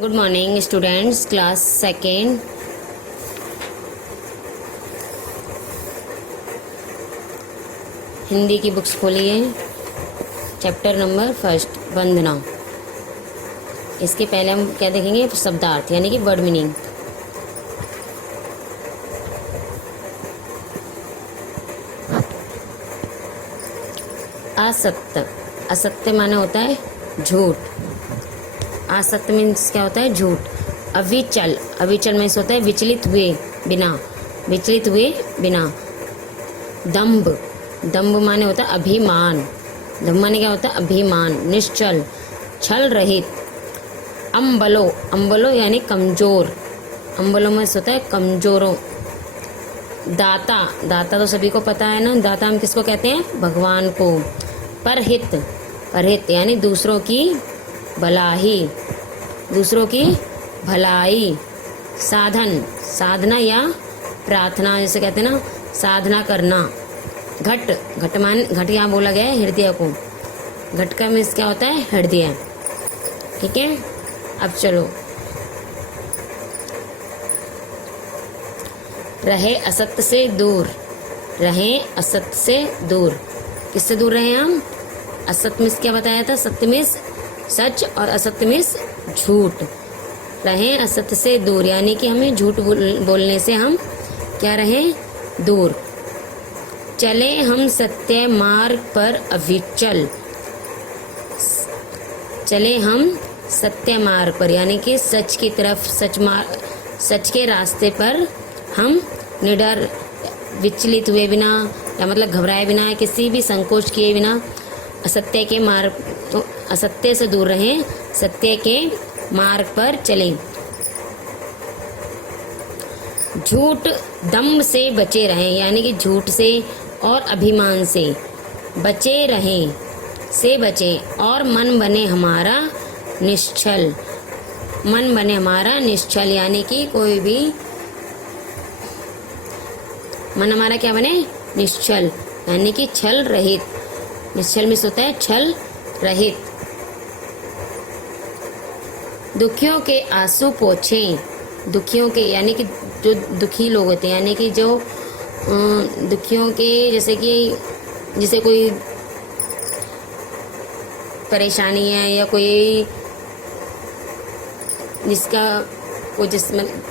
Good morning students, class second. Hindi की books खोलिए। Chapter number first, वंदना। इसके पहले हम क्या देखेंगे? शब्दार्थ यानी कि वर्ड मीनिंग। असत्य, असत्य माने होता है झूठ। असत्य मीन्स क्या होता है? झूठ। अविचल, अविचल मीन्स होता है विचलित हुए बिना, विचलित हुए बिना। दंभ, दंभ माने होता है अभिमान, दंभ माने क्या होता है? अभिमान। निश्चल, छल रहित। अम्बलो, अम्बलो यानी कमजोर, अम्बलो में होता है कमजोरों। दाता, दाता तो सभी को पता है ना, दाता हम किसको कहते हैं? भगवान को। परहित, परहित यानी दूसरों की भलाई, दूसरों की भलाई। साधन, साधना या प्रार्थना जैसे कहते हैं ना, साधना करना। घट, घट मान, घट यहाँ बोला गया है हृदय को, घट का मीन्स क्या होता है? हृदय। ठीक है, अब चलो। रहे असत्य से दूर, रहे असत्य से दूर। किससे दूर रहे हम? असत्य मीन्स क्या बताया था? सत्य मीन्स सच और असत्य मीन्स झूठ। रहें असत्य से दूर यानी कि हमें झूठ बोलने से हम क्या रहें? दूर। चले हम सत्य मार्ग पर अविचल, चले हम सत्य मार्ग पर यानी कि सच की तरफ, सच के रास्ते पर हम निडर, विचलित हुए बिना, या मतलब घबराए बिना, किसी भी संकोच किए बिना असत्य के मार्ग, तो असत्य से दूर रहें, सत्य के मार्ग पर चलें। झूठ दम्भ से बचे रहें यानी कि झूठ से और अभिमान से बचे रहें, से बचें। और मन बने हमारा निश्चल, मन बने हमारा निश्चल यानी कि कोई भी मन हमारा क्या बने? निश्चल यानी कि छल रहित। निश्चल में होता है छल रहित। दुखियों के आंसू पोंछें, दुखियों के यानी कि जो दुखी लोग होते हैं, यानी कि जो दुखियों के, जैसे कि जिसे कोई परेशानी है या कोई जिसका कोई जिसमें,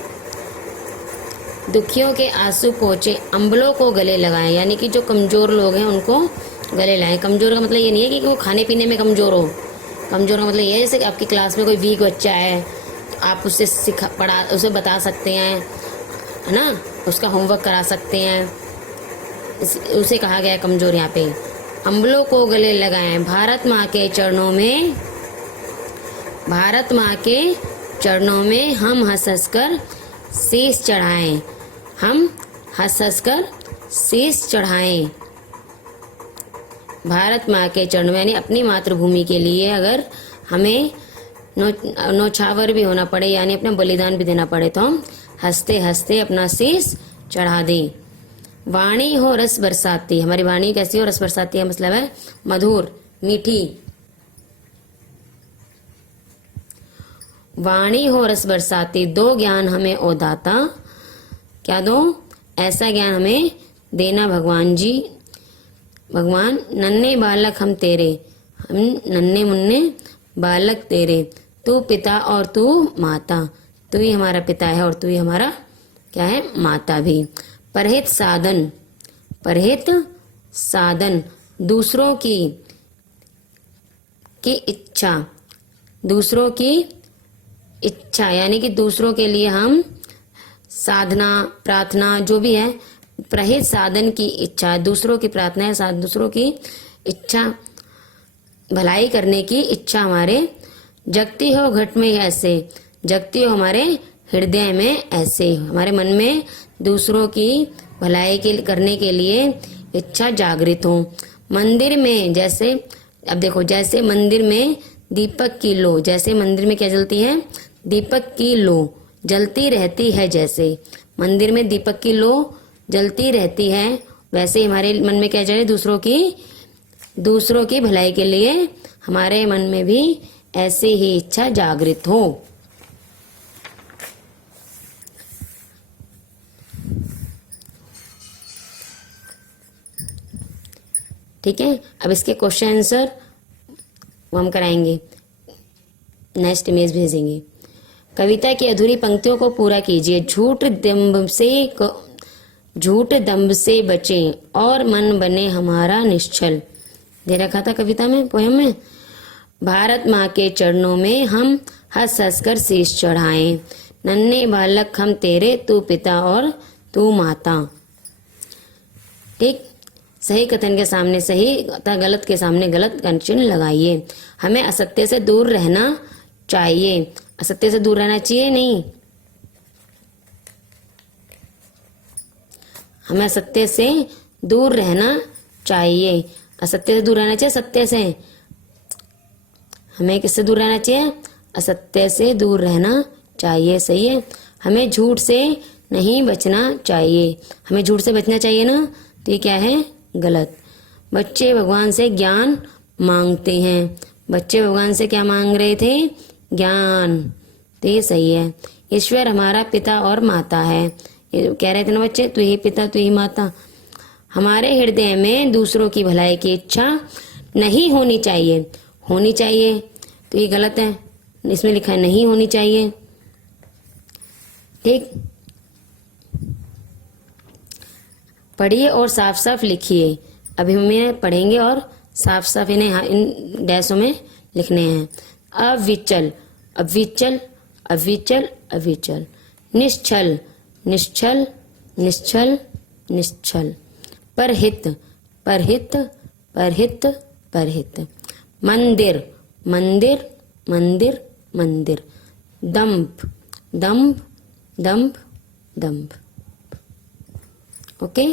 दुखियों के आंसू पोंछे, अम्बलों को गले लगाएं यानी कि जो कमजोर लोग हैं उनको गले लाएं। कमजोर का मतलब ये नहीं है कि वो खाने पीने में कमजोर हो, कमजोर का मतलब ये है जैसे कि आपकी क्लास में कोई वीक बच्चा है तो आप उससे उसे बता सकते हैं, है ना, उसका होमवर्क करा सकते हैं, उसे कहा गया है कमजोर यहाँ पे। अम्बलों को गले लगाएं, भारत माँ के चरणों में, भारत माँ के चरणों में हम हंस हंस कर शीश चढ़ाएं, हम हंस हंस कर शीश चढ़ाएं। भारत माँ के चरणों में यानी अपनी मातृभूमि के लिए अगर हमें नौछावर भी होना पड़े यानी अपना बलिदान भी देना पड़े तो हम हंसते हंसते अपना शीश चढ़ा दें। वाणी हो रस बरसाती, हमारी वाणी कैसी हो? रस बरसाती है मतलब है मधुर, मीठी। वाणी हो रस बरसाती, दो ज्ञान हमें ओ दाता, क्या दो? ऐसा ज्ञान हमें देना भगवान जी, भगवान। नन्हे बालक हम तेरे, हम नन्हे मुन्ने बालक तेरे, तू पिता और तू माता, तू ही हमारा पिता है और तू ही हमारा क्या है? माता भी। परहित साधन, परहित साधन, दूसरों की इच्छा, दूसरों की इच्छा यानी कि दूसरों के लिए हम साधना, प्रार्थना जो भी है, परहित साधन की इच्छा, दूसरों की प्रार्थना है, दूसरों की इच्छा, भलाई करने की इच्छा हमारे। जगती हो घट में ऐसे, जगती हो हमारे हृदय में ऐसे, हमारे मन में दूसरों की भलाई के करने के लिए इच्छा जागृत हो। मंदिर में जैसे, अब देखो, जैसे मंदिर में दीपक की लो, जैसे मंदिर में क्या जलती है? दीपक की लो जलती रहती है, जैसे मंदिर में दीपक की लो जलती रहती है, वैसे हमारे मन में क्या जले? दूसरों की भलाई के लिए हमारे मन में भी ऐसी ही इच्छा जागृत हो। ठीक है, अब इसके क्वेश्चन आंसर वो हम कराएंगे, नेक्स्ट इमेज भेजेंगे। कविता की अधूरी पंक्तियों को पूरा कीजिए। झूठ दंभ से बचे और मन बने हमारा निश्चल, दे रखा था कविता में, पोयम में। भारत माँ के चरणों में हम हंस हंस कर शीश चढ़ाएं, नन्हे बालक हम तेरे, तू पिता और तू माता। ठीक, सही कथन के सामने सही तथा गलत के सामने गलत का चिन्ह लगाइए। हमें असत्य से दूर रहना चाहिए। असत्य से दूर रहना चाहिए नहीं, हमें असत्य से दूर रहना चाहिए। असत्य से दूर रहना चाहिए, सत्य से। हमें किससे दूर रहना चाहिए? असत्य से दूर रहना चाहिए, सही है। हमें झूठ से नहीं बचना चाहिए। हमें झूठ से बचना चाहिए ना, तो ये क्या है? गलत। बच्चे भगवान से ज्ञान मांगते हैं। बच्चे भगवान से क्या मांग रहे थे? ज्ञान, तो ये सही है। ईश्वर हमारा पिता और माता है, ये कह रहे थे ना बच्चे, तू ही पिता तू ही माता। हमारे हृदय में दूसरों की भलाई की इच्छा नहीं होनी चाहिए। होनी चाहिए, तो ये गलत है, इसमें लिखा है नहीं होनी चाहिए। ठीक, पढ़िए और साफ साफ लिखिए। अभी हमें पढ़ेंगे और साफ साफ इन्हें इन डैशों में लिखने हैं। अविचल, अविचल, अविचल, अविचल। निश्चल, निश्चल, निश्चल, निश्चल। परहित, परहित, परहित, परहित। मंदिर, मंदिर, मंदिर, मंदिर। दंभ, दंभ, दंभ, दंभ। ओके।